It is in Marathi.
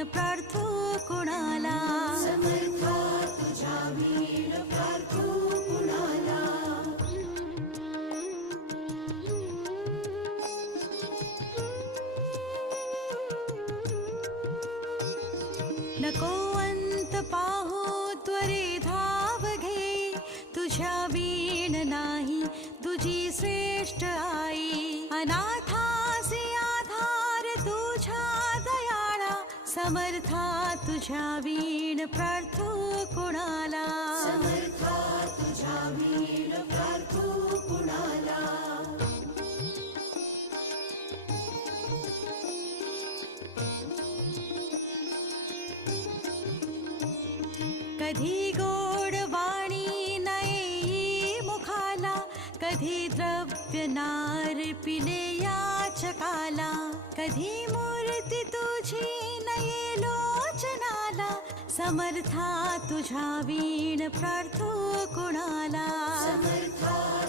वीण प्रार्थू कुणाला. समर्था तुझ्या वीण प्रार्थू कुणाला. नको अंत पाहू त्वरे धाव घे, तुझ्या वीण नाही तुझी श्रेष्ठ आई. अनाथासी आधार तुझ्या दयाळा, समर्था तुझ्या वीण प्रार्थू कुणाला. समर्था तुझ्या वीण प्रार्थू कुणाला. कधी गोड वाणी नये मुखाला, कधी द्रव्य नार पिले याचकाला. कधी मूर्ती तुझी नये लोचनाला, समर्था तुझ्या वीण प्रार्थू कुणाला. समर्था